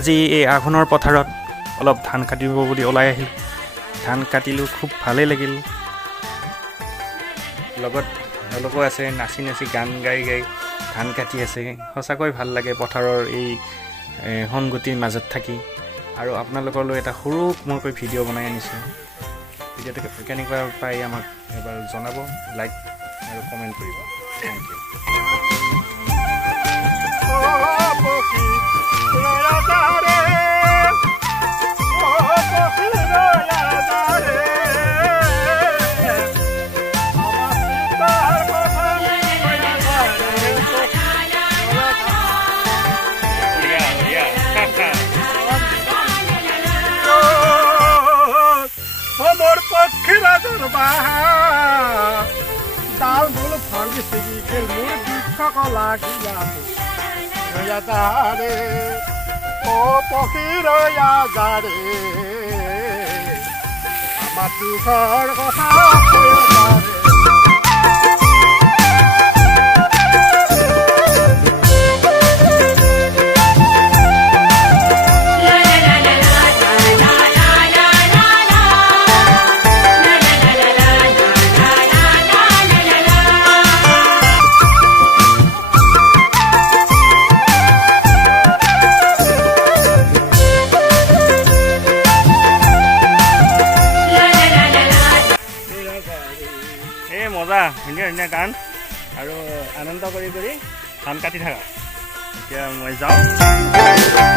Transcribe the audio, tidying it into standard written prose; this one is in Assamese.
আজি এই আঘোণৰ পথাৰত অলপ ধান কাটিব বুলি ওলাই আহিলোঁ। ধান কাটিলোঁ, খুব ভালেই লাগিল। লগত তেওঁলোকো আছে, নাচি নাচি গান গাই গাই ধান কাটি আছে। সঁচাকৈ ভাল লাগে পথাৰৰ এই সংগতিৰ মাজত থাকি। আৰু আপোনালোকলৈ এটা সৰু মোৰকৈ ভিডিঅ' বনাই আনিছোঁ। ভিডিঅ'টো কেনেকুৱা পাই আমাক এবাৰ জনাব, লাইক আৰু কমেণ্ট কৰিব। Thank you. ডাল ফুল ফার্মি সিগি মোর দীক্ষক লাগিয়া তারে ও পক্ষী রয়া যারে আমার দুঃখর কথা মজা, ধুনীয়া ধুনীয়া গান আৰু আনন্দ কৰি কৰি ধান কাটি থাকা। এতিয়া মই যাওঁ।